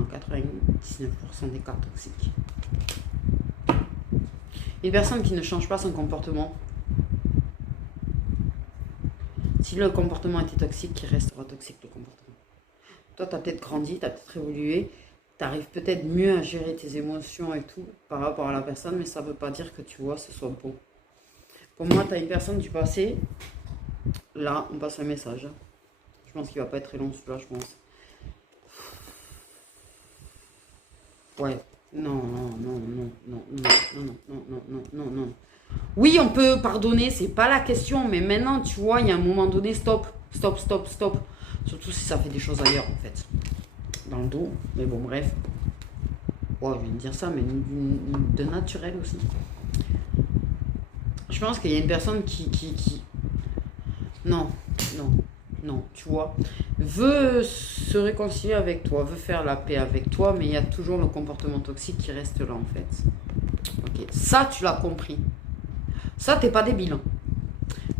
dans 99% des cas toxiques. Une personne qui ne change pas son comportement, si le comportement était toxique, il restera toxique le comportement. Toi, tu as peut-être grandi, tu as peut-être évolué, tu arrives peut-être mieux à gérer tes émotions et tout par rapport à la personne, mais ça ne veut pas dire que tu vois, ce soit bon. Pour moi, tu as une personne du passé, là, on passe un message. Je pense qu'il va pas être très long celui-là, je pense. Ouais. Non, non, non, non, non, non, non, non, non, non, non, non. Oui, on peut pardonner, c'est pas la question, mais maintenant, tu vois, il y a un moment donné, stop, stop, stop, stop. Surtout si ça fait des choses ailleurs, en fait. Dans le dos, mais bon, bref. Ouais, je viens de dire ça, mais de naturel aussi. Je pense qu'il y a une personne qui... Non, non, non, tu vois, veut se réconcilier avec toi, veut faire la paix avec toi, mais il y a toujours le comportement toxique qui reste là, en fait. Ok, ça, tu l'as compris. Ça, t'es pas débile.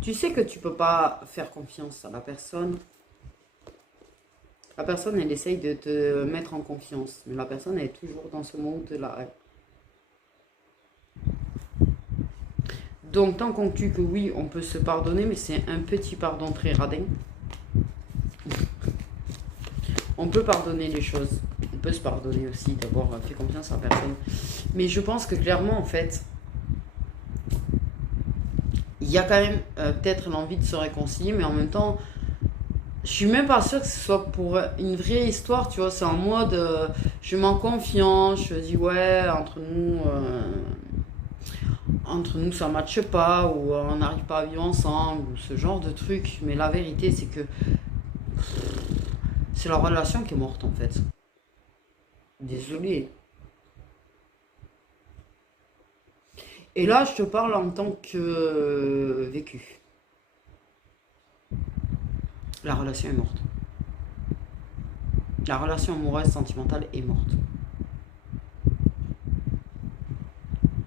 Tu sais que tu peux pas faire confiance à la personne. La personne, elle essaye de te mettre en confiance, mais la personne, elle est toujours dans ce monde-là. Donc, tant conclu que oui, on peut se pardonner, mais c'est un petit pardon très radin. On peut pardonner les choses. On peut se pardonner aussi d'avoir fait confiance à la personne. Mais je pense que clairement, en fait, il y a quand même peut-être l'envie de se réconcilier, mais en même temps, je suis même pas sûre que ce soit pour une vraie histoire, tu vois. C'est en mode, je m'en confiance, je dis ouais, entre nous ça matche pas, ou on n'arrive pas à vivre ensemble, ou ce genre de truc. Mais la vérité, c'est que c'est la relation qui est morte, en fait. Désolée. Et là, je te parle en tant que vécu. La relation est morte. La relation amoureuse, sentimentale est morte.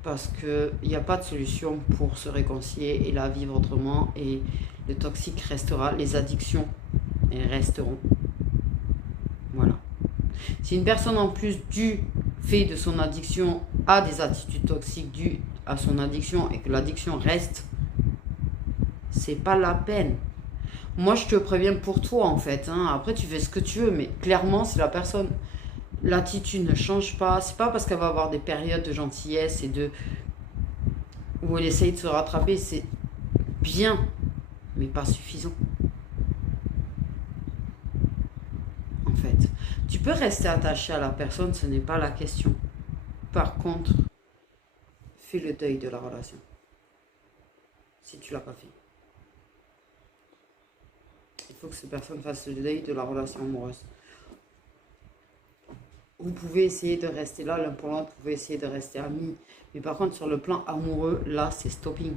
Parce qu'il n'y a pas de solution pour se réconcilier et la vivre autrement. Et le toxique restera, les addictions elles resteront. Voilà. Si une personne en plus du fait de son addiction a des attitudes toxiques dues à son addiction et que l'addiction reste, c'est pas la peine. Moi, je te préviens pour toi, en fait. Hein. Après, tu fais ce que tu veux, mais clairement, si la personne, l'attitude ne change pas, c'est pas parce qu'elle va avoir des périodes de gentillesse et de où elle essaye de se rattraper, c'est bien, mais pas suffisant. En fait, tu peux rester attaché à la personne, ce n'est pas la question. Par contre, fais le deuil de la relation. Si tu l'as pas fait. Il faut que cette personne fasse le deuil de la relation amoureuse. Vous pouvez essayer de rester là, l'un pour l'autre, vous pouvez essayer de rester amis. Mais par contre, sur le plan amoureux, là, c'est stopping.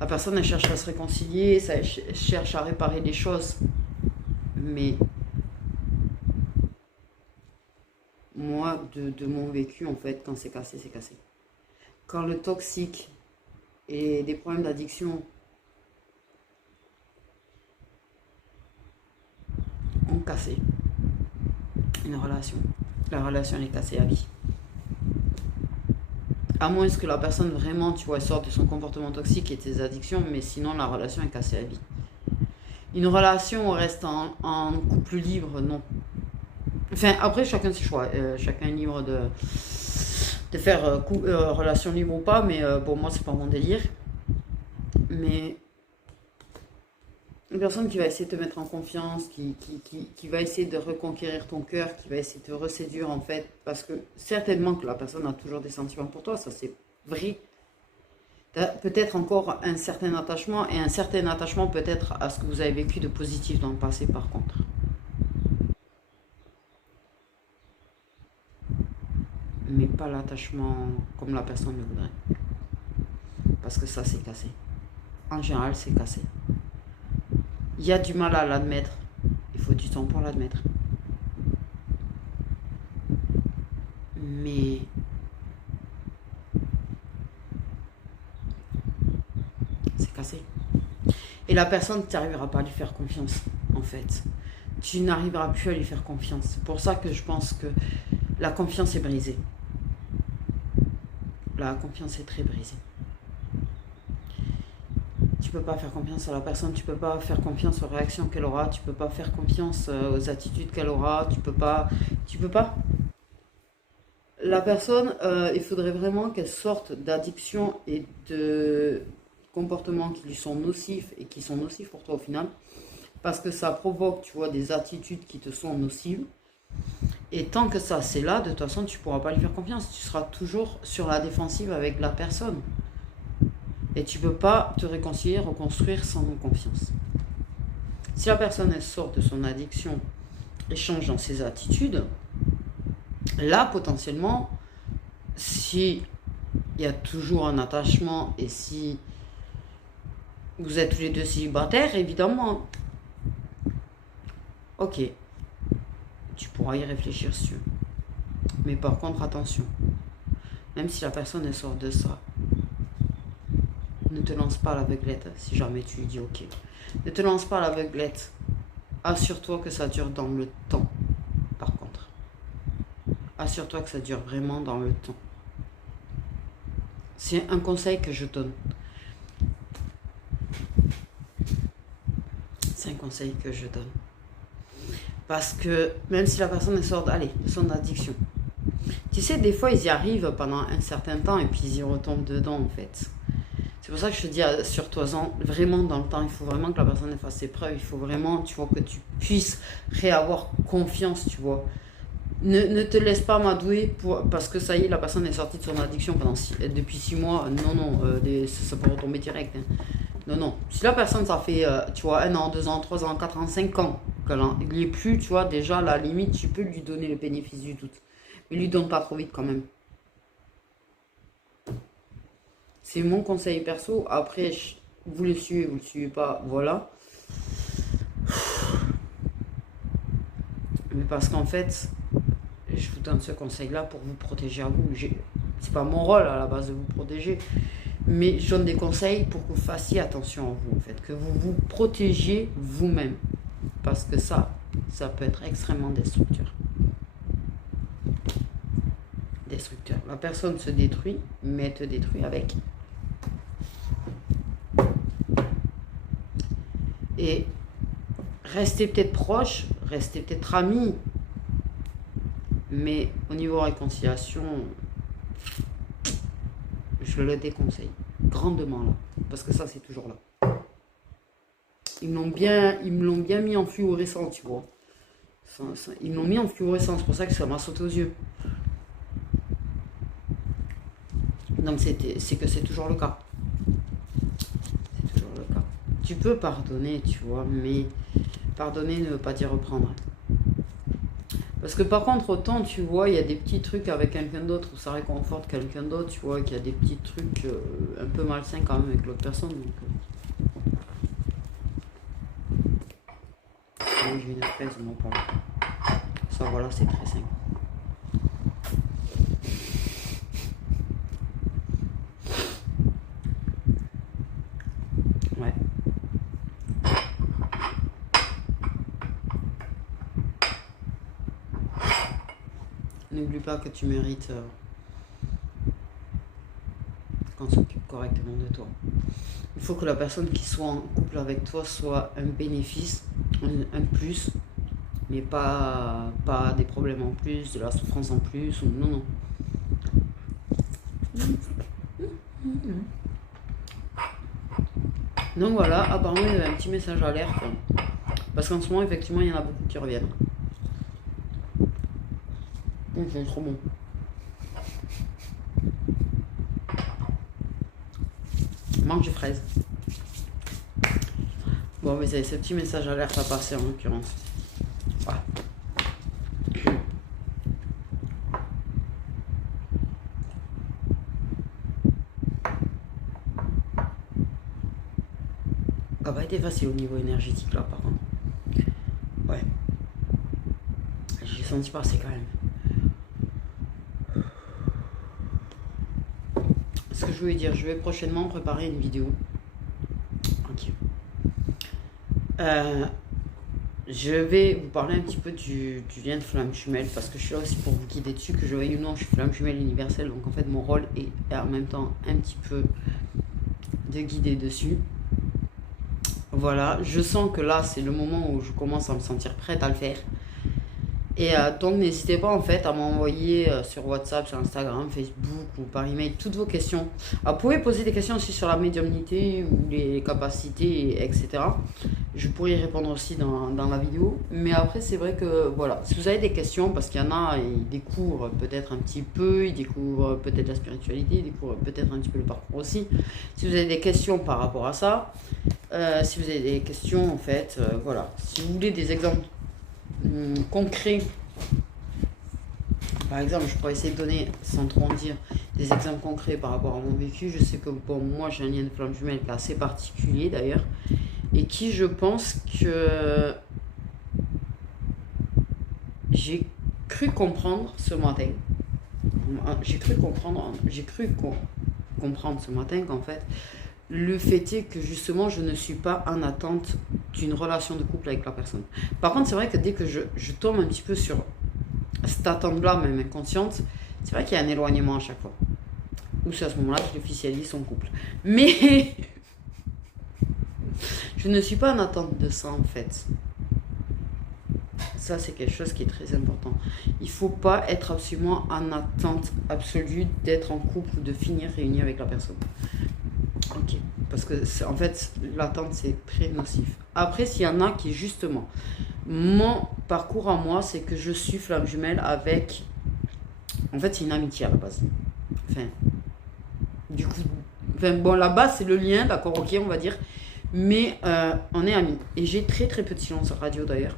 La personne, elle cherche à se réconcilier, elle cherche à réparer les choses. Mais moi, de mon vécu, en fait, quand c'est cassé, c'est cassé. Quand le toxique et des problèmes d'addiction ont cassé une relation, la relation est cassée à vie. À moins que la personne vraiment, tu vois, sorte de son comportement toxique et de ses addictions, mais sinon la relation est cassée à vie. Une relation reste en couple libre, non. Enfin, après, chacun ses choix. Chacun est libre de faire relation libre ou pas, mais bon, moi, c'est pas mon délire. Mais une personne qui va essayer de te mettre en confiance, qui va essayer de reconquérir ton cœur, qui va essayer de te reséduire, en fait, parce que certainement que la personne a toujours des sentiments pour toi, ça c'est vrai. Tu as peut-être encore un certain attachement, et un certain attachement peut-être à ce que vous avez vécu de positif dans le passé, par contre. Mais pas l'attachement comme la personne le voudrait. Parce que ça, c'est cassé. En général, c'est cassé. Il y a du mal à l'admettre. Il faut du temps pour l'admettre. Mais c'est cassé. Et la personne, tu n'arriveras pas à lui faire confiance, en fait. Tu n'arriveras plus à lui faire confiance. C'est pour ça que je pense que la confiance est brisée. La confiance est très brisée. Tu peux pas faire confiance à la personne, tu peux pas faire confiance aux réactions qu'elle aura, tu peux pas faire confiance aux attitudes qu'elle aura, tu peux pas. La personne, il faudrait vraiment qu'elle sorte d'addiction et de comportements qui lui sont nocifs et qui sont nocifs pour toi au final, parce que ça provoque, tu vois, des attitudes qui te sont nocives. Et tant que ça, c'est là, de toute façon, tu ne pourras pas lui faire confiance. Tu seras toujours sur la défensive avec la personne. Et tu ne peux pas te réconcilier, reconstruire sans confiance. Si la personne, elle sort de son addiction et change dans ses attitudes, là, potentiellement, si il y a toujours un attachement et si vous êtes tous les deux célibataires, évidemment, ok, tu pourras y réfléchir si tu veux. Mais par contre, attention, même si la personne elle sort de ça, ne te lance pas à l'aveuglette si jamais tu lui dis ok. Ne te lance pas à l'aveuglette. Assure-toi que ça dure dans le temps, par contre. Assure-toi que ça dure vraiment dans le temps. C'est un conseil que je donne. C'est un conseil que je donne. Parce que même si la personne elle sort de son addiction, tu sais, des fois ils y arrivent pendant un certain temps et puis ils y retombent dedans en fait. C'est pour ça que je te dis, assure-toi-en, vraiment dans le temps, il faut vraiment que la personne fasse ses preuves, il faut vraiment, tu vois, que tu puisses réavoir confiance, tu vois. Ne te laisse pas m'adouer parce que ça y est, la personne est sortie de son addiction depuis 6 mois. Non, ça peut retomber direct. Hein. Non. Si la personne, ça fait, tu vois, 1 an, 2 ans, 3 ans, 4 ans, 5 ans, qu'il n'y est plus, tu vois, déjà, à la limite, tu peux lui donner le bénéfice du doute. Mais lui donne pas trop vite quand même. C'est mon conseil perso. Après, vous le suivez, vous le suivez pas, voilà. Mais parce qu'en fait, je vous donne ce conseil-là pour vous protéger à vous. C'est pas mon rôle à la base de vous protéger. Mais je donne des conseils pour que vous fassiez attention à vous, en fait. Que vous vous protégiez vous-même. Parce que ça peut être extrêmement destructeur. La personne se détruit, mais elle te détruit avec. Et restez peut-être proches, restez peut-être amis, mais au niveau réconciliation, je le déconseille grandement là, parce que ça c'est toujours là. Ils me l'ont bien mis en fluorescent, tu vois. Ils me l'ont mis en fluorescent, c'est pour ça que ça m'a sauté aux yeux. Donc c'est que c'est toujours le cas. C'est toujours le cas. Tu peux pardonner, tu vois, mais pardonner ne veut pas dire reprendre. Parce que par contre, autant, tu vois, il y a des petits trucs avec quelqu'un d'autre où ça réconforte quelqu'un d'autre, tu vois, qu'il y a des petits trucs un peu malsains quand même avec l'autre personne. Donc, j'ai une fraise, non pas. Ça, voilà, c'est très simple. Ouais. N'oublie pas que tu mérites qu'on s'occupe correctement de toi. Il faut que la personne qui soit en couple avec toi soit un bénéfice, un plus, mais pas des problèmes en plus, de la souffrance en plus, ou non. Donc voilà, apparemment il y avait un petit message alerte, parce qu'en ce moment effectivement il y en a beaucoup qui reviennent. C'est trop bon. Mange des fraises. Bon, mais c'est ce petit message alerte à passer en l'occurrence. Voilà. Ça va pas été facile au niveau énergétique là par contre. Ouais. J'ai senti passer quand même. Ce que je voulais dire, je vais prochainement préparer une vidéo. Ok. je vais vous parler un petit peu du lien de flamme jumelle parce que je suis là aussi pour vous guider dessus, que je veuille ou non, je suis flamme jumelle universelle, donc en fait mon rôle est en même temps un petit peu de guider dessus. Voilà, je sens que là c'est le moment où je commence à me sentir prête à le faire. Et donc n'hésitez pas en fait à m'envoyer sur WhatsApp, sur Instagram, Facebook ou par email toutes vos questions. Alors, vous pouvez poser des questions aussi sur la médiumnité ou les capacités, etc. Je pourrais y répondre aussi dans la vidéo. Mais après c'est vrai que voilà, si vous avez des questions, parce qu'il y en a, ils découvrent peut-être un petit peu, ils découvrent peut-être la spiritualité, ils découvrent peut-être un petit peu le parcours aussi. Si vous avez des questions par rapport à ça, si vous avez des questions en fait, voilà. Si vous voulez des exemples concret, par exemple, je pourrais essayer de donner, sans trop en dire, des exemples concrets par rapport à mon vécu. Je sais que bon, moi j'ai un lien de flamme jumelle qui est assez particulier d'ailleurs, et qui je pense que j'ai cru comprendre ce matin. J'ai cru comprendre ce matin qu'en fait, le fait est que justement je ne suis pas en attente d'une relation de couple avec la personne. Par contre, c'est vrai que dès que je tombe un petit peu sur cette attente-là, même inconsciente, c'est vrai qu'il y a un éloignement à chaque fois. Ou c'est à ce moment-là qu'il officialise son couple. Mais je ne suis pas en attente de ça en fait. Ça, c'est quelque chose qui est très important. Il ne faut pas être absolument en attente absolue d'être en couple ou de finir réuni avec la personne. Ok, parce que en fait, l'attente, c'est très nocif. Après, s'il y en a qui, justement, mon parcours à moi, c'est que je suis flamme jumelle avec... En fait, c'est une amitié à la base. Enfin, du coup... Enfin, bon, la base, c'est le lien, d'accord, ok, on va dire. Mais on est amis. Et j'ai très, très peu de silence radio, d'ailleurs.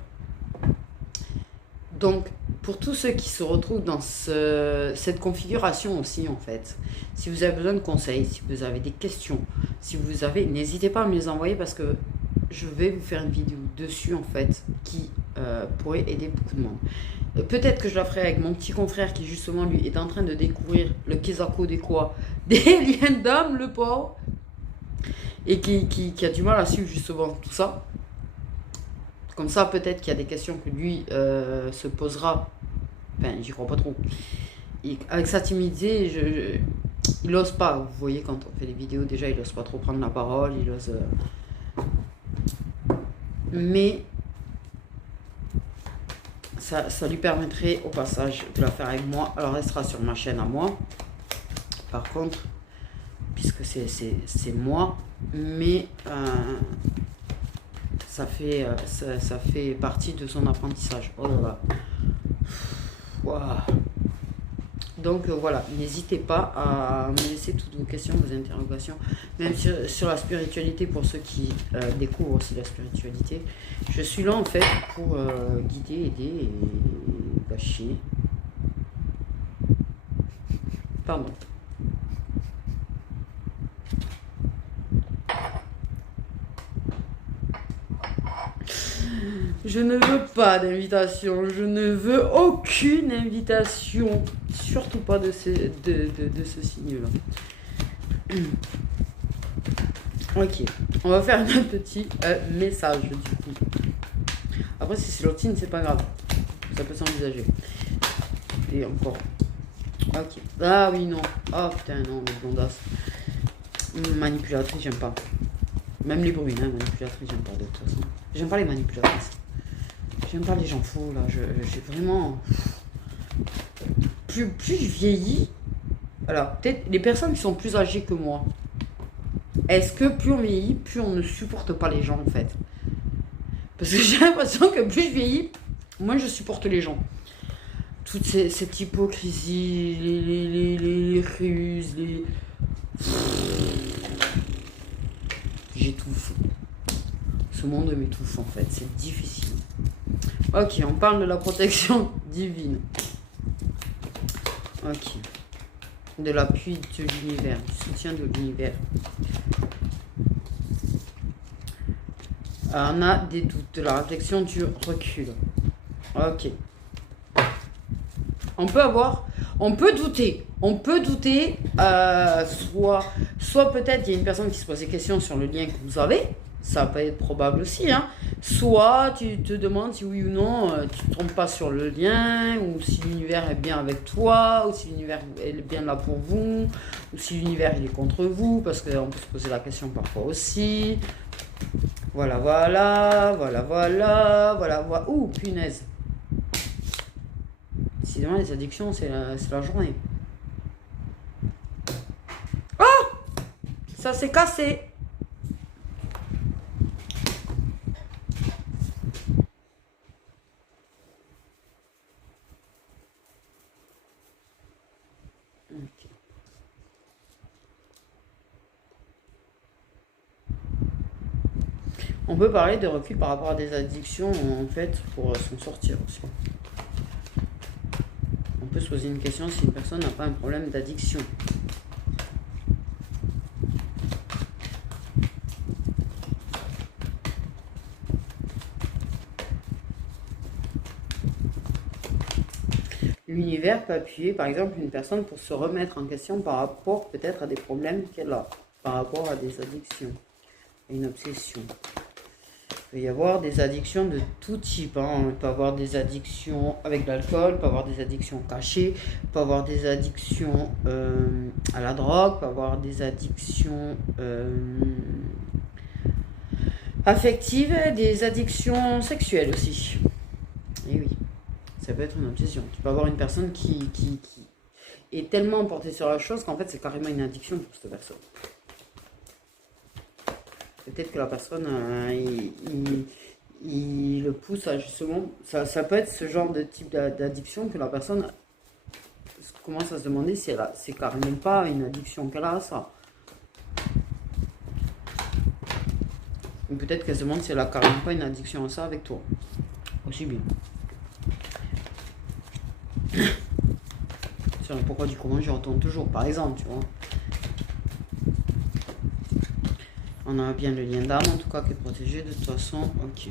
Donc, pour tous ceux qui se retrouvent dans cette configuration aussi, en fait, si vous avez besoin de conseils, si vous avez des questions, si vous avez, n'hésitez pas à me les envoyer parce que je vais vous faire une vidéo dessus, en fait, qui pourrait aider beaucoup de monde. Peut-être que je la ferai avec mon petit confrère qui, justement, lui, est en train de découvrir le Kesako des quoi, des liens d'âme, le pauvre, et qui a du mal à suivre, justement, tout ça. Comme ça, peut-être qu'il y a des questions que lui se posera. Enfin, j'y crois pas trop. Et avec sa timidité, il n'ose pas. Vous voyez, quand on fait les vidéos, déjà, il n'ose pas trop prendre la parole. Il ose. Mais ça lui permettrait, au passage, de la faire avec moi. Alors, elle sera sur ma chaîne à moi. Par contre, puisque c'est moi. Mais... ça fait partie de son apprentissage. Oh là là. Wow. Donc voilà, n'hésitez pas à me laisser toutes vos questions, vos interrogations, même sur la spiritualité pour ceux qui découvrent aussi la spiritualité. Je suis là en fait pour guider, aider et cacher. Pardon. Je ne veux pas d'invitation, je ne veux aucune invitation, surtout pas de ce signe-là. Ok, on va faire un petit message du coup. Après, si c'est l'autre signe, c'est pas grave, ça peut s'envisager. Et encore. Ok. Ah oui, non. Oh putain, non, les blondasses. Manipulatrice, j'aime pas. Même les bruits, hein, manipulatrice, j'aime pas de toute façon. J'aime pas les manipulatrices. J'aime pas les gens fous, là. J'ai vraiment... Plus je vieillis... Alors, peut-être les personnes qui sont plus âgées que moi, est-ce que plus on vieillit, plus on ne supporte pas les gens, en fait? Parce que j'ai l'impression que plus je vieillis, moins je supporte les gens. Toute cette hypocrisie, les ruses, les... J'étouffe. Ce monde m'étouffe, en fait. C'est difficile. Ok, on parle de la protection divine. Ok. De l'appui de l'univers, du soutien de l'univers. On a des doutes, de la réflexion, du recul. Ok. On peut douter. On peut douter, soit peut-être il y a une personne qui se pose des questions sur le lien que vous avez. Ça peut être probable aussi, hein. Soit tu te demandes si oui ou non tu ne te trompes pas sur le lien, ou si l'univers est bien avec toi, ou si l'univers est bien là pour vous, ou si l'univers il est contre vous, parce qu'on peut se poser la question parfois aussi. Voilà, voilà, voilà, voilà, voilà, voilà. Ouh, punaise. Décidément, les addictions, c'est la journée. Oh, ça s'est cassé. Okay. On peut parler de recul par rapport à des addictions, en fait, pour s'en sortir aussi. On peut se poser une question si une personne n'a pas un problème d'addiction. L'univers peut appuyer, par exemple, une personne pour se remettre en question par rapport peut-être à des problèmes qu'elle a, par rapport à des addictions, une obsession. Il peut y avoir des addictions de tout type. Hein. Il peut y avoir des addictions avec l'alcool, il peut y avoir des addictions cachées, il peut y avoir des addictions à la drogue, il peut y avoir des addictions affectives, des addictions sexuelles aussi. Et oui, ça peut être une obsession. Tu peux avoir une personne qui est tellement emportée sur la chose qu'en fait c'est carrément une addiction pour cette personne. Peut-être que la personne, il le pousse à justement... Ça peut être ce genre de type d'addiction que la personne commence à se demander si c'est carrément pas une addiction qu'elle a à ça. Ou peut-être qu'elle se demande si elle a carrément pas une addiction à ça avec toi. Aussi bien. Sur le pourquoi du comment, j'y retourne toujours, par exemple, tu vois. On a bien le lien d'âme, en tout cas, qui est protégé de toute façon. Ok.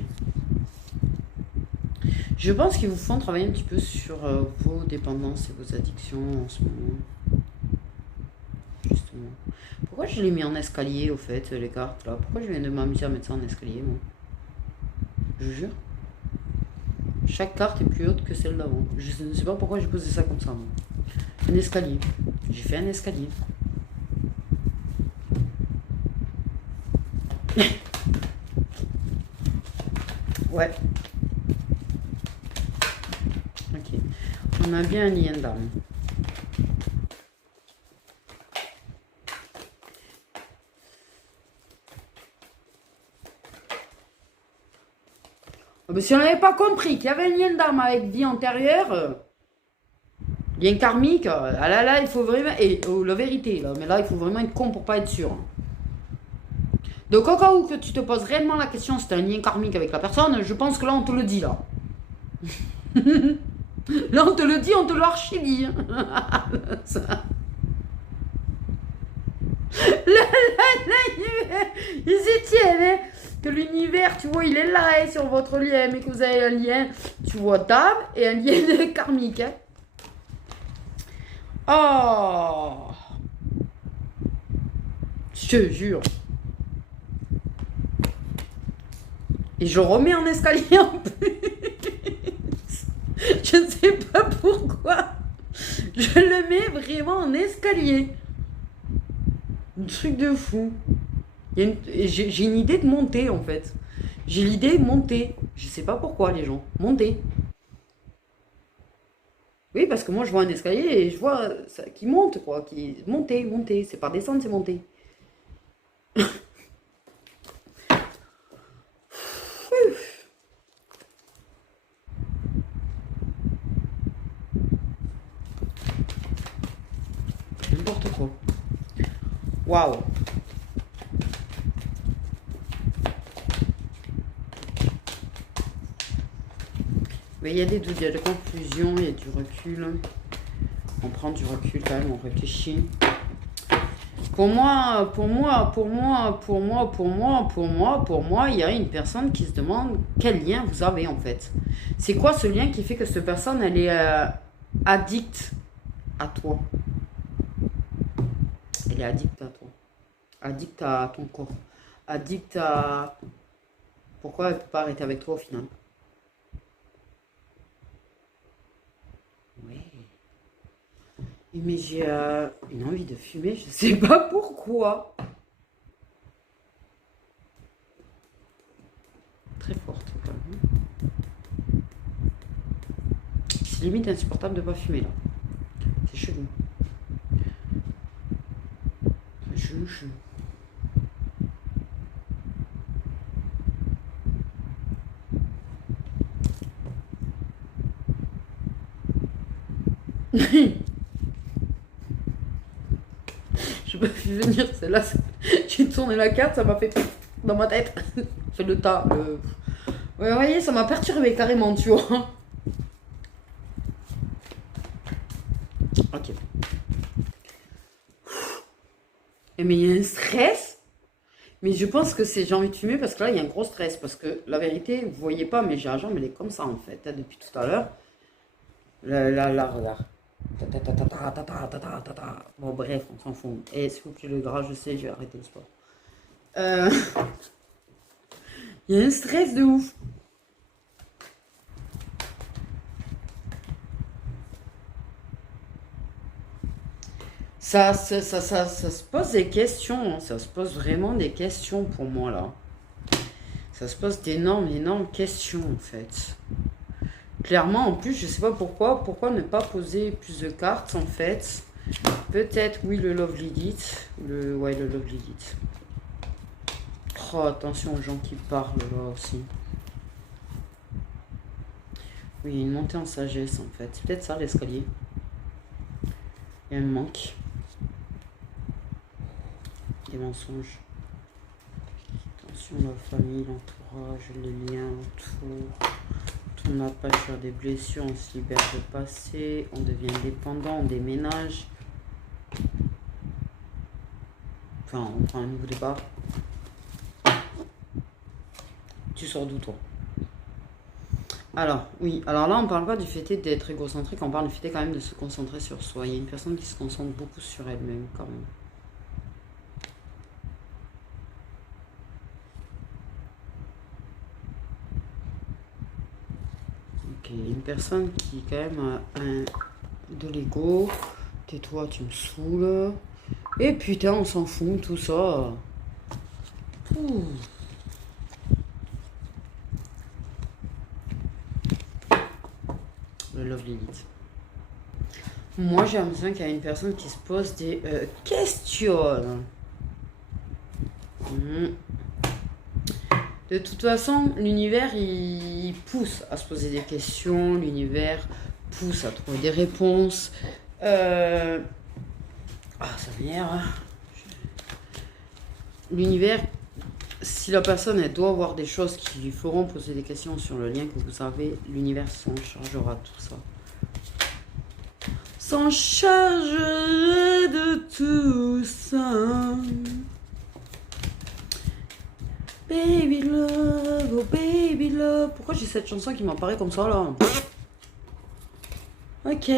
Je pense qu'ils vous font travailler un petit peu sur vos dépendances et vos addictions en ce moment. Justement. Pourquoi je l'ai mis en escalier, au fait, les cartes, là? Pourquoi je viens de m'amuser à mettre ça en escalier, moi? Je vous jure. Chaque carte est plus haute que celle d'avant. Je ne sais pas pourquoi j'ai posé ça comme ça, moi. Un escalier. J'ai fait un escalier. Ouais. Ok. On a bien un lien d'âme. Mais si on n'avait pas compris qu'il y avait un lien d'âme avec vie antérieure, lien karmique, ah là, il faut vraiment... Et la vérité, là, mais là, il faut vraiment être con pour pas être sûr. Donc, au cas où que tu te poses réellement la question si tu as un lien karmique avec la personne, je pense que là, on te le dit, là. Là, on te le dit, on te l'archi-dit. Ils y tiennent, hein. Que l'univers, tu vois, il est là, hein, sur votre lien, mais que vous avez un lien, tu vois, d'âme et un lien karmique. Hein. Oh, je te jure. Et je le remets en escalier en plus. Je ne sais pas pourquoi. Je le mets vraiment en escalier. Un truc de fou. J'ai une idée de monter en fait. J'ai l'idée de monter. Je sais pas pourquoi les gens. Monter. Oui, parce que moi je vois un escalier et je vois ça qui monte quoi. Monter, monter. C'est pas descendre, c'est monter. N'importe quoi. Waouh. Mais il y a des doutes, il y a des confusions, il y a du recul. On prend du recul quand même, on réfléchit. Pour moi, il y a une personne qui se demande quel lien vous avez en fait. C'est quoi ce lien qui fait que cette personne, elle est addicte à toi? Elle est addicte à toi. Addicte à ton corps. Addicte à Pourquoi elle ne peut pas arrêter avec toi au final? Ouais. Mais j'ai une envie de fumer, je sais pas pourquoi. Très forte quand même. C'est limite insupportable de pas fumer là. C'est chelou. C'est chelou, chelou. Je peux plus venir, celle-là. J'ai tourné la carte, ça m'a fait dans ma tête. Fait le tas. Ouais, vous voyez, ça m'a perturbé carrément, tu vois. Ok. Et mais il y a un stress. Mais je pense que c'est j'ai envie de fumer parce que là, il y a un gros stress. Parce que la vérité, vous voyez pas, mais j'ai la jambe, elle est comme ça en fait, hein, depuis tout à l'heure. Là, regarde. Bon, bref, on s'en fout. Et s'il vous plaît, le gras, je sais, je vais arrêter le sport. Il y a un stress de ouf. Ça se pose des questions. Hein. Ça se pose vraiment des questions pour moi, là. Ça se pose d'énormes questions, en fait. Clairement, en plus, je sais pas pourquoi. Pourquoi ne pas poser plus de cartes, en fait? Peut-être, oui, le Love Lilith. Ouais, le Love Lilith. Oh, attention aux gens qui parlent, là, aussi. Oui, une montée en sagesse, en fait. C'est peut-être ça, l'escalier. Il y a un manque. Des mensonges. Attention, la famille, l'entourage, les liens autour. On n'a pas sur des blessures, on se libère de passé, on devient dépendant, on déménage. Enfin, on prend un nouveau départ. Tu sors d'où, toi? Alors, oui. Alors là, on parle pas du fait d'être égocentrique, on parle du fait quand même de se concentrer sur soi. Il y a une personne qui se concentre beaucoup sur elle-même, quand même. Ok, une personne qui, quand même, a de l'ego. Tais-toi, tu me saoules. Et putain, on s'en fout, tout ça. Pouh. Le Love Lilith. Moi, j'ai l'impression qu'il y a une personne qui se pose des questions. De toute façon, l'univers, il pousse à se poser des questions. L'univers pousse à trouver des réponses. Ah, ça m'énerve. L'univers, si la personne, elle doit avoir des choses qui lui feront poser des questions sur le lien que vous avez, l'univers s'en chargera tout ça. S'en chargerait de tout ça. Baby love, oh baby love. Pourquoi j'ai cette chanson qui m'apparaît comme ça là? Ok.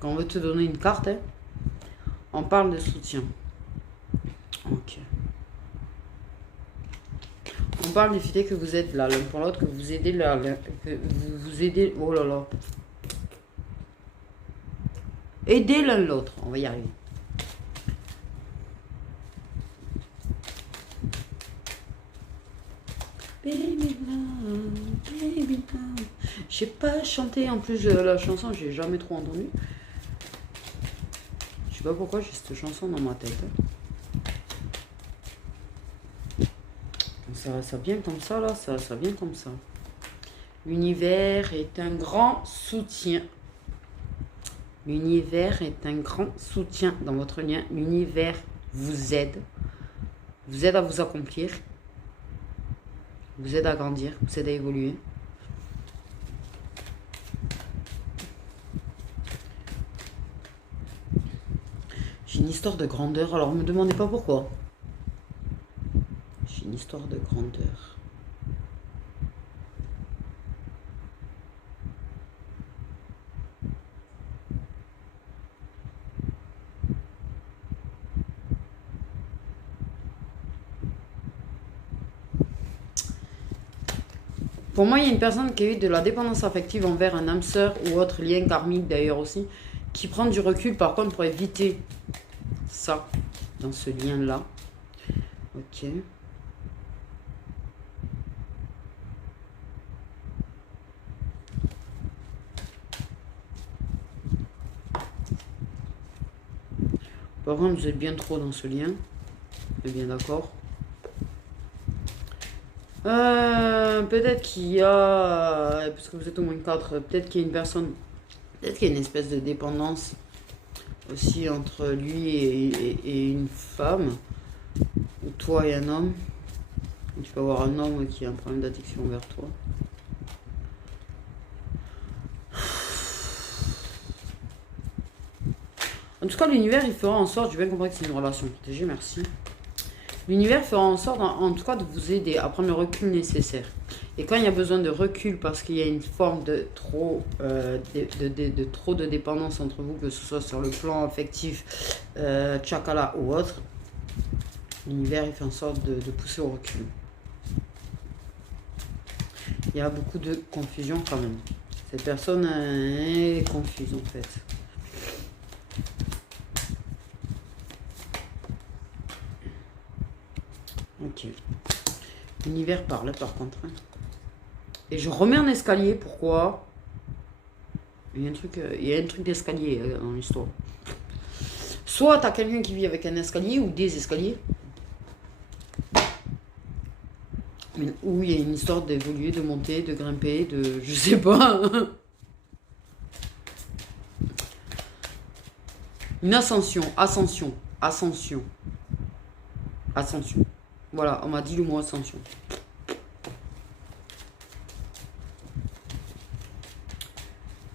Quand on veut te donner une carte, hein, on parle de soutien. Ok. On parle du fait que vous êtes là l'un pour l'autre, que vous aidez que vous aidez. Oh là là. Aidez l'un l'autre. On va y arriver. Baby love, baby love. Je sais pas chanter en plus la chanson, j'ai jamais trop entendu. Je sais pas pourquoi j'ai cette chanson dans ma tête. Ça vient comme ça là, ça vient comme ça. L'univers est un grand soutien. L'univers est un grand soutien dans votre lien. L'univers vous aide à vous accomplir, vous aide à grandir, vous aide à évoluer. J'ai une histoire de grandeur, alors ne me demandez pas pourquoi. J'ai une histoire de grandeur. pour moi, il y a une personne qui a eu de la dépendance affective envers un âme sœur ou autre lien karmique d'ailleurs aussi, qui prend du recul par contre pour éviter ça dans ce lien-là. Ok. Par contre, vous êtes bien trop dans ce lien. On est bien d'accord. Peut-être qu'il y a, parce que vous êtes au moins 4, peut-être qu'il y a une personne, peut-être qu'il y a une espèce de dépendance aussi entre lui et une femme, ou toi et un homme. Tu peux avoir un homme qui a un problème d'addiction envers toi. En tout cas, l'univers, il fera en sorte, j'ai bien compris que c'est une relation protégée, merci. L'univers fera en sorte, en tout cas, de vous aider à prendre le recul nécessaire. Et quand il y a besoin de recul parce qu'il y a une forme de trop, trop de dépendance entre vous, que ce soit sur le plan affectif, tchakala ou autre, l'univers, il fait en sorte de pousser au recul. Il y a beaucoup de confusion quand même. Cette personne est confuse en fait. Ok. L'univers parle par contre. Et je remets un escalier, pourquoi? Il y a un truc d'escalier dans l'histoire. Soit tu as quelqu'un qui vit avec un escalier ou des escaliers. Où il y a une histoire d'évoluer, de monter, de grimper, de... je sais pas. Une ascension, ascension, ascension. Ascension. Voilà, on m'a dit le mot ascension.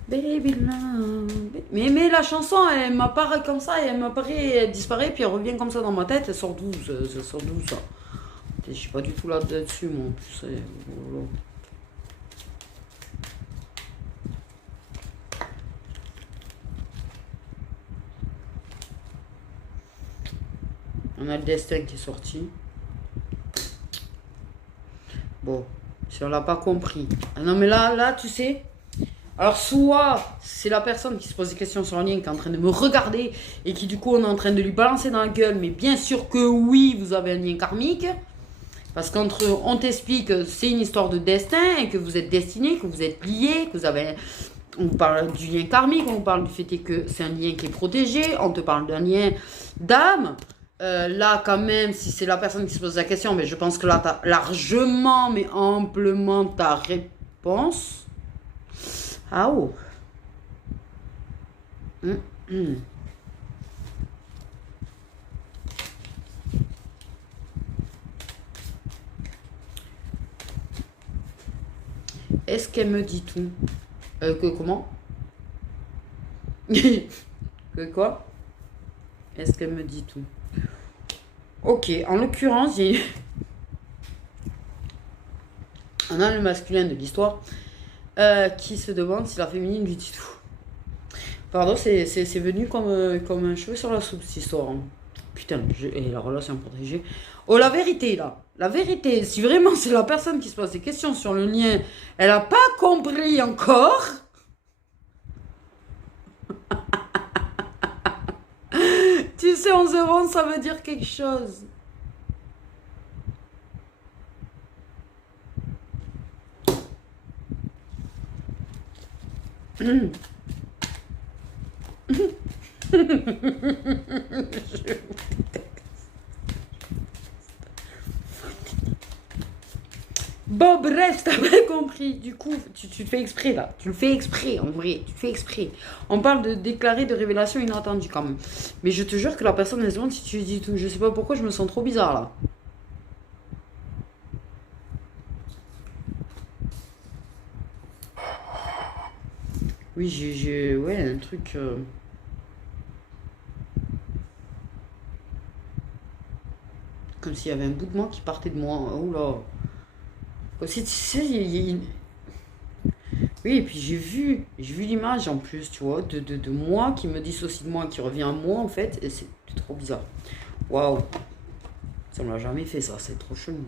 Baby love. Mais la chanson, elle m'apparaît comme ça, et elle disparaît, puis elle revient comme ça dans ma tête, elle sort d'où ça sort d'où ça? Je suis pas du tout là-dessus, moi, en plus. Voilà. On a le destin qui est sorti. Bon, si on l'a pas compris. Ah non, mais là, tu sais. Alors, soit c'est la personne qui se pose des questions sur un lien, qui est en train de me regarder et qui, du coup, on est en train de lui balancer dans la gueule. Mais bien sûr que oui, vous avez un lien karmique. Parce qu'entre on t'explique que c'est une histoire de destin et que vous êtes destiné, que vous êtes liés, que vous avez. On parle du lien karmique, on parle du fait que c'est un lien qui est protégé, on te parle d'un lien d'âme. Là, quand même, si c'est la personne qui se pose la question, mais je pense que là, tu as largement, mais amplement ta réponse. Ah oh. Est-ce qu'elle me dit tout? Que comment? Que quoi? Est-ce qu'elle me dit tout? Ok, en l'occurrence, on a le masculin de l'histoire qui se demande si la féminine lui dit tout. Pardon, c'est venu comme un cheveu sur la soupe, cette histoire. Hein. Putain, et la relation protégée. Oh, la vérité, là. La vérité, si vraiment c'est la personne qui se pose des questions sur le lien, elle n'a pas compris encore. Tu sais, 11 euros, ça veut dire quelque chose. Bon, bref, t'as pas compris. Du coup, tu le fais exprès, là. Tu le fais exprès, en vrai. Tu le fais exprès. On parle de déclarer de révélation inattendue, quand même. Mais je te jure que la personne, elle se demande si tu lui dis tout. Je sais pas pourquoi, je me sens trop bizarre, là. Oui, j'ai... Ouais, un truc... Comme s'il y avait un bout de moi qui partait de moi. Oh là. Aussi, tu sais, oui, et puis j'ai vu l'image en plus, tu vois, de moi qui me dissocie de moi, qui revient à moi en fait, et c'est trop bizarre. Waouh, ça me l'a jamais fait ça, c'est trop chelou.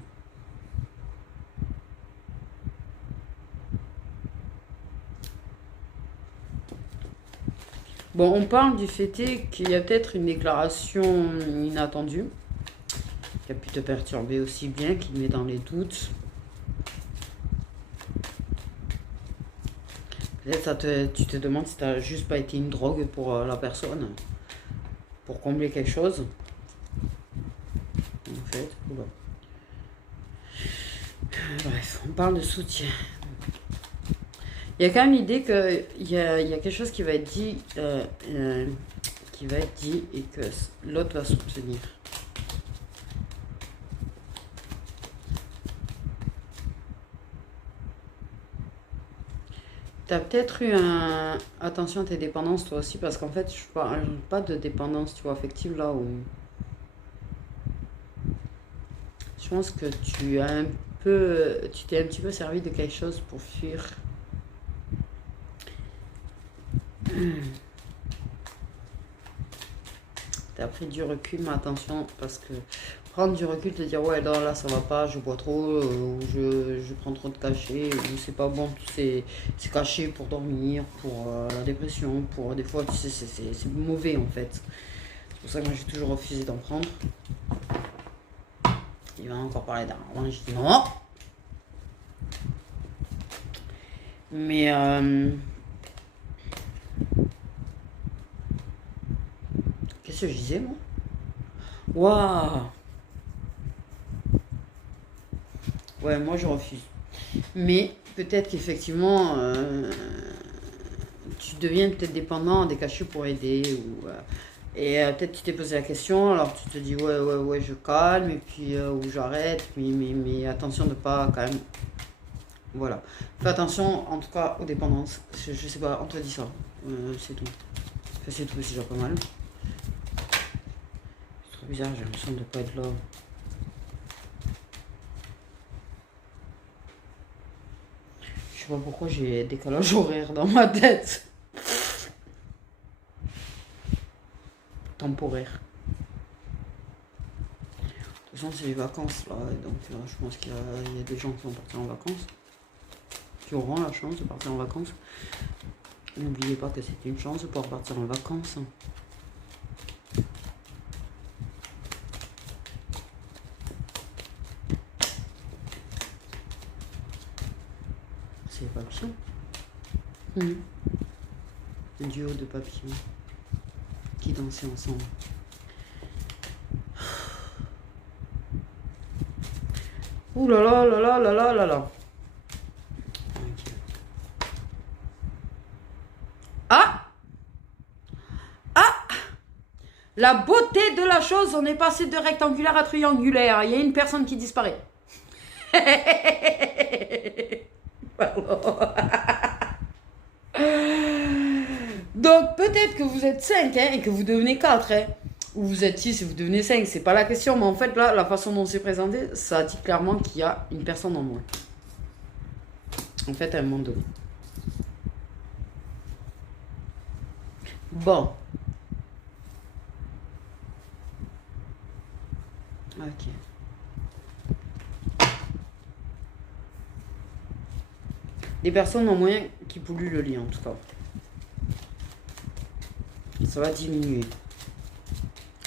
Bon, on parle du fait qu'il y a peut-être une déclaration inattendue qui a pu te perturber aussi bien, qui te met dans les doutes. Peut-être tu te demandes si ça n'a juste pas été une drogue pour la personne, pour combler quelque chose. En fait, oula. Bref, on parle de soutien. Il y a quand même l'idée qu'il y a quelque chose qui va être dit, et que l'autre va soutenir. Tu as peut-être eu un... Attention à tes dépendances toi aussi, parce qu'en fait, je parle pas de dépendance, tu vois, affective, là où... Je pense que tu t'es un petit peu servi de quelque chose pour fuir. Tu as pris du recul, mais attention, parce que prendre du recul, te dire ouais, là ça va pas, je bois trop, ou je prends trop de cachets, ou c'est pas bon, c'est caché pour dormir, pour la dépression, pour des fois, tu sais, c'est mauvais en fait. C'est pour ça que moi j'ai toujours refusé d'en prendre. Il va encore parler d'argent, je dis non. Mais qu'est-ce que je disais moi? Waouh! Ouais, moi je refuse. Mais peut-être qu'effectivement, tu deviens peut-être dépendant des cachets pour aider. Et peut-être tu t'es posé la question, alors tu te dis ouais, je calme, et puis ou j'arrête, mais attention de pas quand même. Voilà. Fais attention en tout cas aux dépendances. Je sais pas, on te dit ça. C'est tout. Enfin, c'est tout, c'est déjà pas mal. C'est trop bizarre, j'ai l'impression de pas être là. Je sais pas pourquoi j'ai décalage horaire dans ma tête. Temporaire. De toute façon, c'est les vacances là, et donc je pense qu'il y a des gens qui vont partir en vacances, qui auront la chance de partir en vacances. N'oubliez pas que c'est une chance de pouvoir partir en vacances. C'est les papillons. Un duo de papillons qui dansaient ensemble. Ouh là là là là là là là là. Okay. Ah! La beauté de la chose, on est passé de rectangulaire à triangulaire. Il y a une personne qui disparaît. Donc peut-être que vous êtes 5 hein, et que vous devenez 4. Hein. Ou vous êtes 6 et vous devenez 5. C'est pas la question. Mais en fait, là, la façon dont c'est présenté, ça dit clairement qu'il y a une personne en moins. En fait, à un moment donné. Bon. Ok. Des personnes en moins qui polluent le lit, en tout cas. Ça va diminuer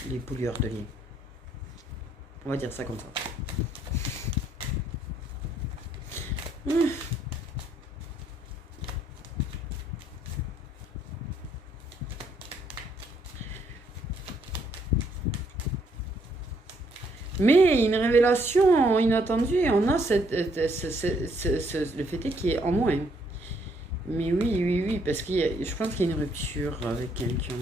les pollueurs de lit. On va dire ça comme ça. Mais une révélation inattendue, on a le fait qui est en moins. Mais oui, parce que je pense qu'il y a une rupture avec quelqu'un.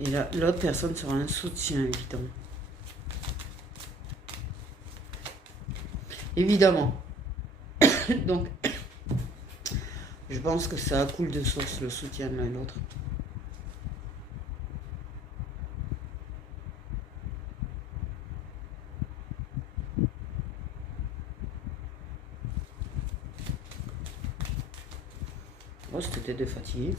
Et là, l'autre personne sera un soutien, évident. Évidemment. Donc, je pense que ça coule de source, le soutien de l'un et l'autre. Oh, c'était de fatigué.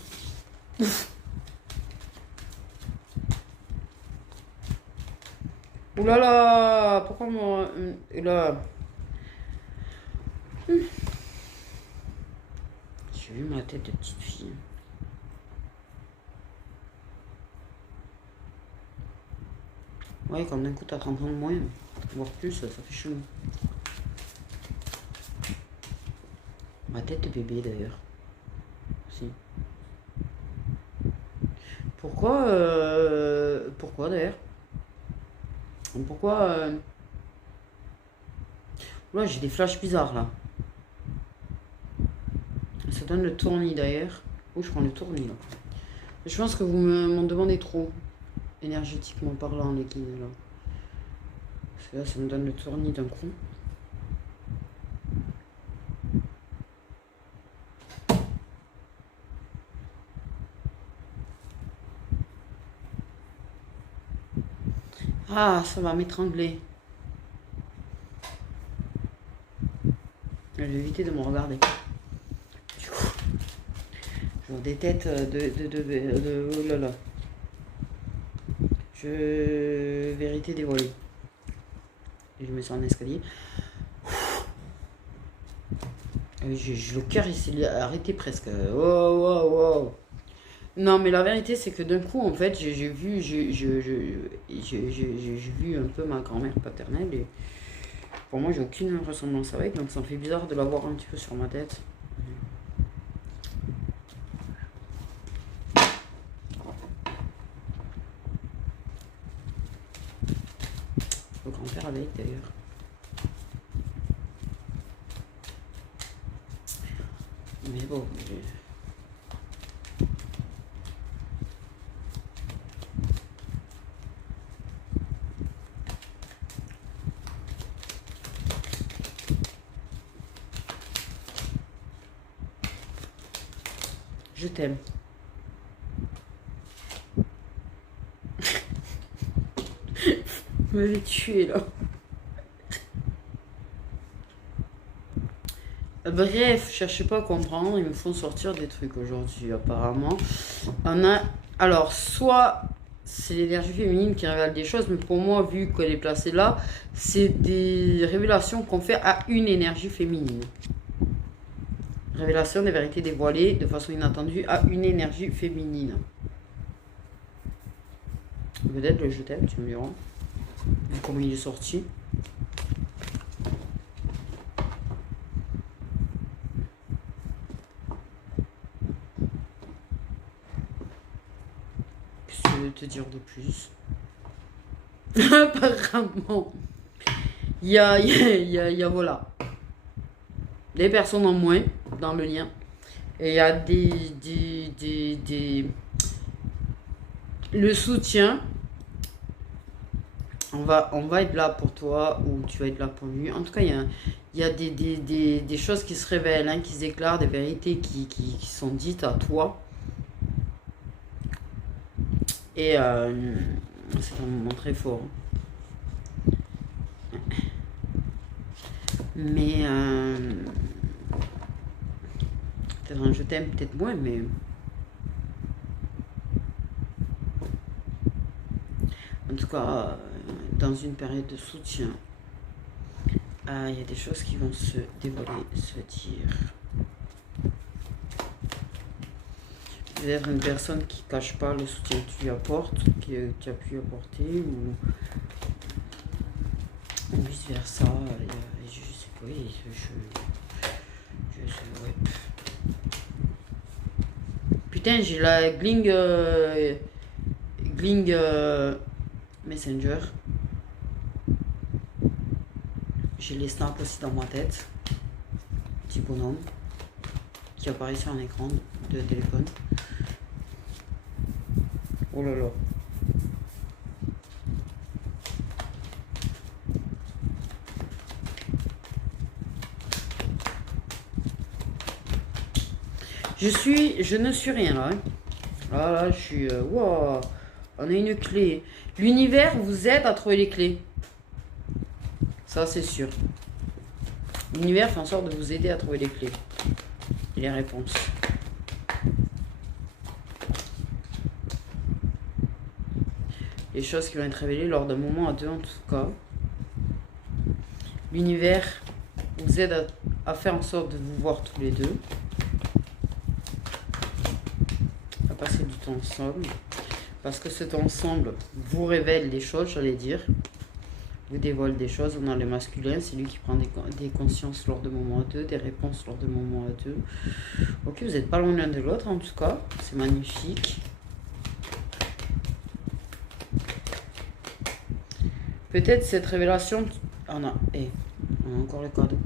Ouh là là, pourquoi moi... Là... Je J'ai vu ma tête de petite fille. Ouais, quand d'un coup t'as 30 ans de moins, voire plus, ça fait chelou. Ma tête de bébé d'ailleurs. Si. Pourquoi d'ailleurs? Pourquoi Là j'ai des flashs bizarres là. Ça donne le tournis d'ailleurs. Oh, je prends le tournis là. Je pense que vous m'en demandez trop. Énergétiquement parlant, les guides là. Parce que là, ça me donne le tournis d'un coup. Ah, ça va m'étrangler. Je vais éviter de me regarder. Du coup, je vois des têtes oh là là. Vérité dévoilée. Et je me sens en escalier. Le cœur il s'est arrêté presque. Oh. Non mais la vérité c'est que d'un coup en fait j'ai vu un peu ma grand-mère paternelle et pour moi j'ai aucune ressemblance avec, donc ça me fait bizarre de la voir un petit peu sur ma tête. Le grand-père avec d'ailleurs. Mais bon. Je t'aime. Vous m'avez tué là. Bref, cherchez pas à comprendre, ils me font sortir des trucs aujourd'hui apparemment. Alors, soit c'est l'énergie féminine qui révèle des choses, mais pour moi, vu qu'elle est placée là, c'est des révélations qu'on fait à une énergie féminine. Révélation des vérités dévoilées de façon inattendue à une énergie féminine. Peut-être le je t'aime, tu me diras. Vu comment il est sorti. Qu'est-ce que je veux te dire de plus? Apparemment, il y a voilà. Des personnes en moins dans le lien. Et il y a le soutien. On va être là pour toi ou tu vas être là pour lui. En tout cas, il y a des choses qui se révèlent, hein, qui se déclarent, des vérités qui sont dites à toi. Et c'est un moment très fort. Mais peut-être un je t'aime, peut-être moins, mais en tout cas, dans une période de soutien, il y a des choses qui vont se dévoiler, se dire. Peut-être une personne qui ne cache pas le soutien que tu lui apportes, que tu as pu apporter, ou vice versa. Je sais pas, ouais. Putain, j'ai la Gling Messenger. J'ai les snaps aussi dans ma tête. Petit bonhomme qui apparaît sur un écran de téléphone. Oh là là. Je ne suis rien là. Hein. Ah là, je suis... wow, on a une clé. L'univers vous aide à trouver les clés. Ça, c'est sûr. L'univers fait en sorte de vous aider à trouver les clés. Et les réponses. Les choses qui vont être révélées lors d'un moment à deux en tout cas. L'univers vous aide à faire en sorte de vous voir tous les deux. passer du temps ensemble. Parce que cet ensemble vous révèle des choses, j'allais dire. Vous dévoile des choses. On a le masculin, c'est lui qui prend des consciences lors de moments à deux, des réponses lors de moments à deux. Ok, vous n'êtes pas loin l'un de l'autre en tout cas. C'est magnifique. Peut-être cette révélation... on a encore le cadeau.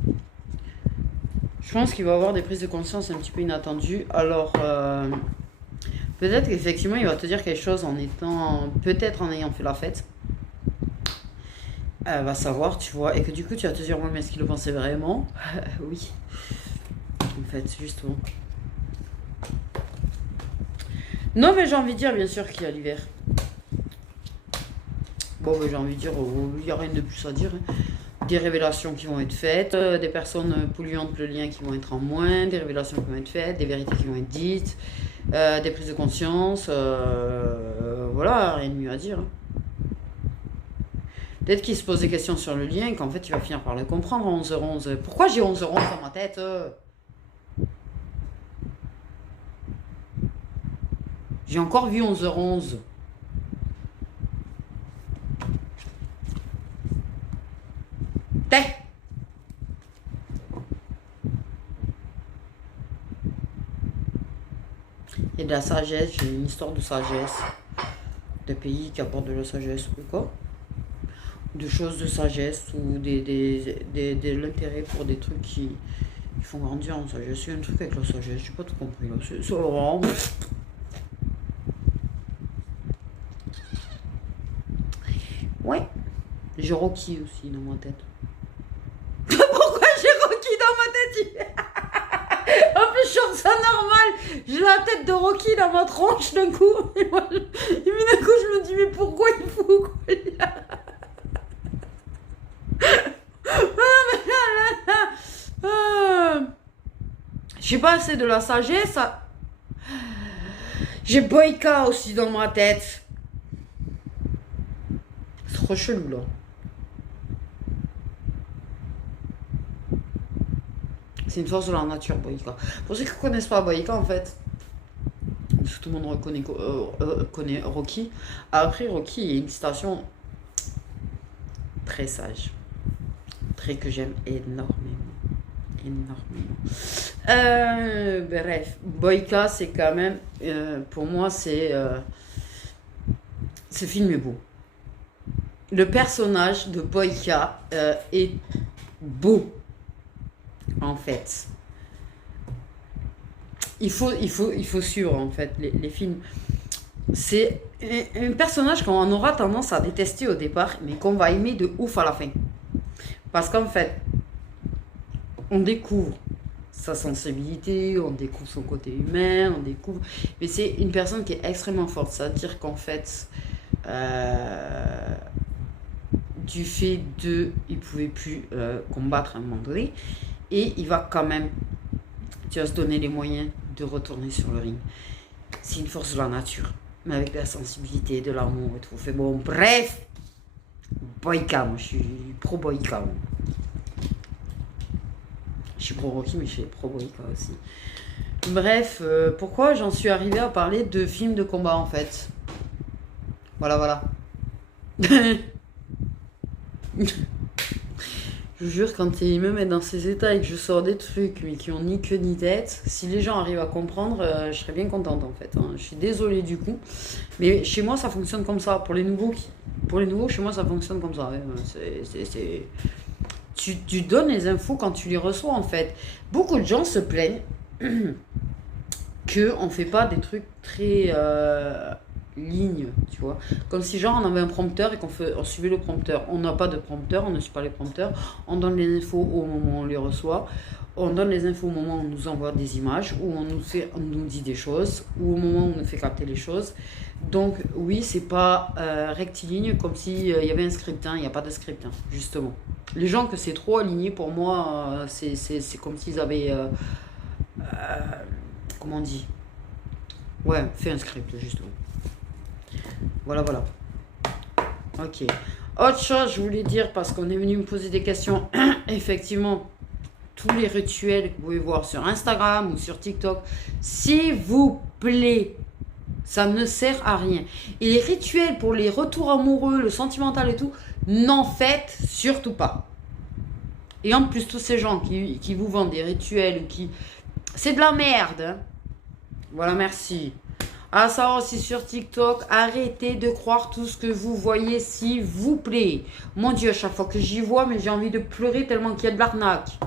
Je pense qu'il va avoir des prises de conscience un petit peu inattendues. Alors, peut-être qu'effectivement, il va te dire quelque chose en étant... Peut-être en ayant fait la fête. Elle va savoir, tu vois. Et que du coup, tu vas te dire, oui, mais est-ce qu'il le pensait vraiment? Oui. En fait, justement. Non, mais j'ai envie de dire, bien sûr, qu'il y a l'hiver. Bon, j'ai envie de dire, il n'y a rien de plus à dire. Hein. Des révélations qui vont être faites, des personnes polluantes le lien qui vont être en moins, des révélations qui vont être faites, des vérités qui vont être dites, des prises de conscience. Voilà, rien de mieux à dire. Hein. Peut-être qu'il se pose des questions sur le lien et qu'en fait, tu vas finir par le comprendre à 11h11. Pourquoi j'ai 11h11 dans ma tête J'ai encore vu 11h11. Et de la sagesse, j'ai une histoire de sagesse. Des pays qui apportent de la sagesse ou quoi. De choses de sagesse ou de l'intérêt pour des trucs qui font grandir en sagesse. Il y a un truc avec la sagesse, j'ai pas tout compris là. C'est vraiment... Ouais. J'ai Rocky aussi dans ma tête. Pourquoi j'ai Rocky dans ma tête? En plus, je trouve ça normal. J'ai la tête de Rocky dans ma tronche d'un coup. Et d'un coup, je me dis, mais pourquoi il faut quoi? J'ai pas assez de la sagesse. J'ai Boyka aussi dans ma tête. C'est trop chelou là. C'est une force de la nature, Boyka. Pour ceux qui ne connaissent pas Boyka, en fait, tout le monde connaît Rocky. Après, Rocky est une citation très sage. Très que j'aime énormément. Bref, Boyka, c'est quand même... pour moi, ce film est beau. Le personnage de Boyka est beau. En fait, il faut suivre en fait les films. C'est un personnage qu'on aura tendance à détester au départ, mais qu'on va aimer de ouf à la fin. Parce qu'en fait, on découvre sa sensibilité, on découvre son côté humain, on découvre... Mais c'est une personne qui est extrêmement forte. C'est-à-dire qu'en fait, du fait de... Il ne pouvait plus combattre à un moment donné. Et il va quand même, tu vas se donner les moyens de retourner sur le ring. C'est une force de la nature, mais avec de la sensibilité, de l'amour et tout. Fait bon, bref, Boyka, moi je suis pro Boyka. Moi. Je suis pro Rocky, mais je suis pro Boyka aussi. Bref, pourquoi j'en suis arrivée à parler de films de combat en fait? Voilà. Je vous jure, quand il me met dans ces états et que je sors des trucs mais qui ont ni queue ni tête, si les gens arrivent à comprendre, je serais bien contente en fait. Hein. Je suis désolée du coup, mais chez moi ça fonctionne comme ça. Pour les nouveaux, chez moi ça fonctionne comme ça. Hein. Tu donnes les infos quand tu les reçois en fait. Beaucoup de gens se plaignent qu'on ne fait pas des trucs très... ligne, tu vois, comme si genre on avait un prompteur et on suivait le prompteur. On n'a pas de prompteur, on ne suit pas les prompteurs, on donne les infos au moment où on les reçoit, on donne les infos au moment où on nous envoie des images, où on nous dit des choses, ou au moment où on nous fait capter les choses. Donc oui, c'est pas rectiligne comme s'il y avait un script, hein. Il n'y a pas de script, hein, justement. Les gens que c'est trop aligné, pour moi, c'est comme s'ils avaient comment on dit, ouais, fait un script, justement. Voilà. Ok. Autre chose, je voulais dire, parce qu'on est venu me poser des questions. Effectivement, tous les rituels que vous pouvez voir sur Instagram ou sur TikTok, s'il vous plaît, Ça ne sert à rien. Et les rituels pour les retours amoureux, le sentimental et tout, n'en faites surtout pas. Et en plus, tous ces gens qui vous vendent des rituels ou qui... C'est de la merde. Hein. Voilà, merci. À savoir aussi sur TikTok, arrêtez de croire tout ce que vous voyez, s'il vous plaît. Mon Dieu, à chaque fois que j'y vois, mais j'ai envie de pleurer tellement qu'il y a de l'arnaque.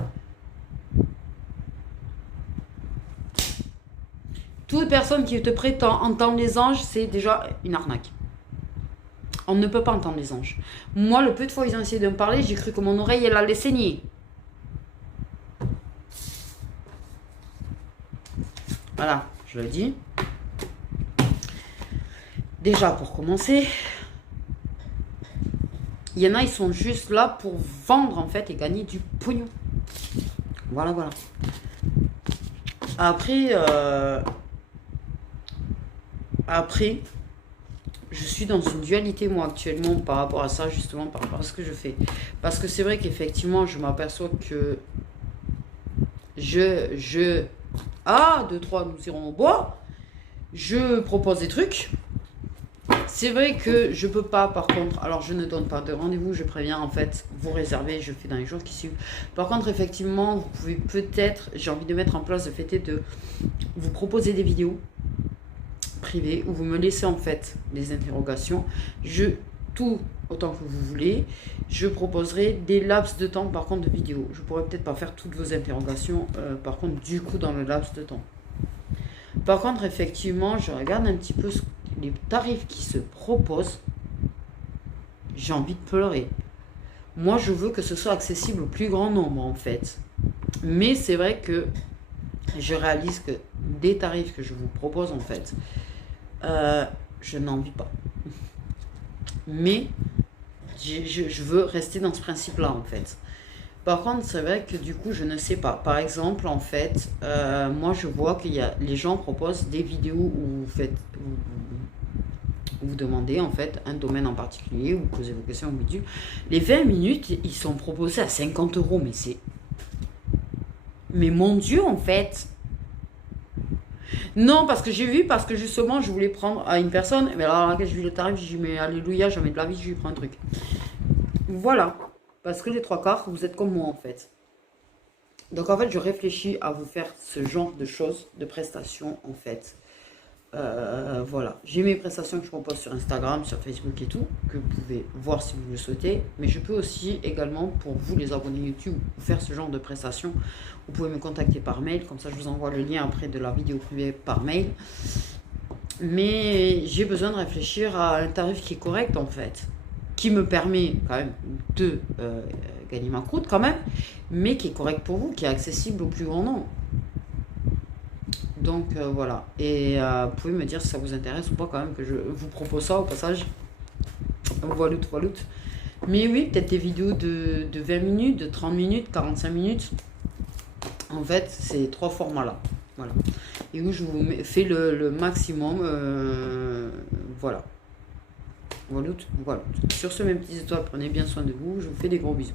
Toute personne qui te prétend entendre les anges, c'est déjà une arnaque. On ne peut pas entendre les anges. Moi, le peu de fois où ils ont essayé de me parler, j'ai cru que mon oreille, elle allait saigner. Voilà, je le dis. Déjà, pour commencer, il y en a, ils sont juste là pour vendre, en fait, et gagner du pognon. Voilà, voilà. Après, je suis dans une dualité, moi, actuellement, par rapport à ça, justement, par rapport à ce que je fais. Parce que c'est vrai qu'effectivement, je m'aperçois que Ah, 2, 3, nous irons au bois. Je propose des trucs. C'est vrai que je peux pas, par contre, alors je ne donne pas de rendez-vous, je préviens, en fait, vous réservez, je fais dans les jours qui suivent. Par contre, effectivement, vous pouvez peut-être, j'ai envie de mettre en place le fait de vous proposer des vidéos privées où vous me laissez, en fait, des interrogations. Tout autant que vous voulez, je proposerai des laps de temps, par contre, de vidéos. Je pourrais peut-être pas faire toutes vos interrogations, par contre, du coup, dans le laps de temps. Par contre, effectivement, je regarde un petit peu les tarifs qui se proposent. J'ai envie de pleurer. Moi, je veux que ce soit accessible au plus grand nombre, en fait. Mais c'est vrai que je réalise que des tarifs que je vous propose, en fait, je n'en vis pas. Mais je veux rester dans ce principe-là, en fait. Par contre, c'est vrai que du coup, je ne sais pas. Par exemple, en fait, moi, je vois qu'il y a les gens proposent des vidéos où vous demandez en fait un domaine en particulier, vous posez vos questions au milieu. Les 20 minutes, ils sont proposés à 50 €, mais c'est... Mais mon Dieu, en fait. Non, parce que j'ai vu, parce que justement, je voulais prendre à une personne, mais alors, quand j'ai vu le tarif, j'ai dit, mais alléluia, jamais de la vie, je lui prends un truc. Voilà. Parce que les 3/4, vous êtes comme moi, en fait. Donc, en fait, je réfléchis à vous faire ce genre de choses, de prestations, en fait. Voilà, j'ai mes prestations que je propose sur Instagram, sur Facebook et tout, que vous pouvez voir si vous le souhaitez. Mais je peux aussi également, pour vous les abonnés YouTube, vous faire ce genre de prestations. Vous pouvez me contacter par mail, comme ça je vous envoie le lien après de la vidéo privée par mail. Mais j'ai besoin de réfléchir à un tarif qui est correct en fait, qui me permet quand même de gagner ma croûte quand même, mais qui est correct pour vous, qui est accessible au plus grand nombre. Donc voilà, et vous pouvez me dire si ça vous intéresse ou pas quand même que je vous propose ça au passage. Voilà. Mais oui, peut-être des vidéos de 20 minutes, de 30 minutes, 45 minutes. En fait, ces 3 formats-là. Voilà. Et où je vous fais le maximum. Voilà. Voilà. Sur ce, mes petites étoiles, prenez bien soin de vous. Je vous fais des gros bisous.